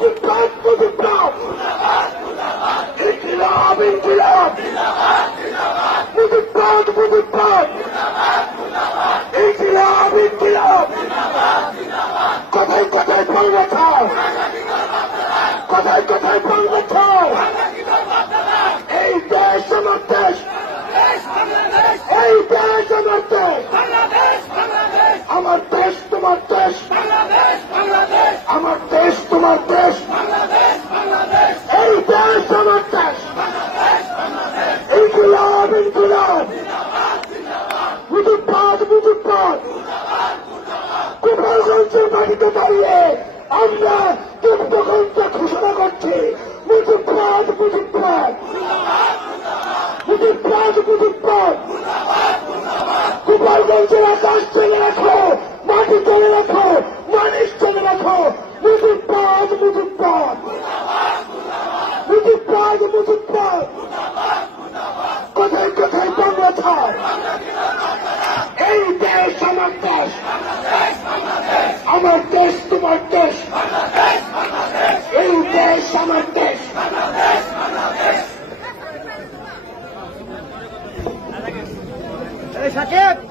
মুজিববাদ মুজিববাদ ইনকিলাব ইনকিলাব মুজিববাদ মুজিববাদ ইনকিলাব ইনকিলাব কথায় কথায় বাংলা খাও কথায় কথায় বাংলা খাও এই দেশ আমার দেশ এই দেশ আমার দেশ আমার দেশ তোমার দেশ আমার দেশ তোমার দেশ এই দেশ আমার দেশ ইনকিলাব ইনকিলাব মুজিববাদ মুজিববাদ গোপালগঞ্জের মাটিতে দাঁড়িয়ে আমরা যুদ্ধগ্রন্থ ঘোষণা করছি মুজিববাদ মুজিববাদ মুজিববাদ মুজিববাদ গোপালগঞ্জের আকাশ চলে রাখো মাটি চলে রাখো মানুষ চলে রাখো মুজিববাদ মুজিববাদ মুজিববাদ মুজিববাদ কোথায় কোথায় বাংলা ছাড় এই দেশ আমার দেশ আমার দেশ তোমার দেশ এই দেশ আমার দেশ সাকিব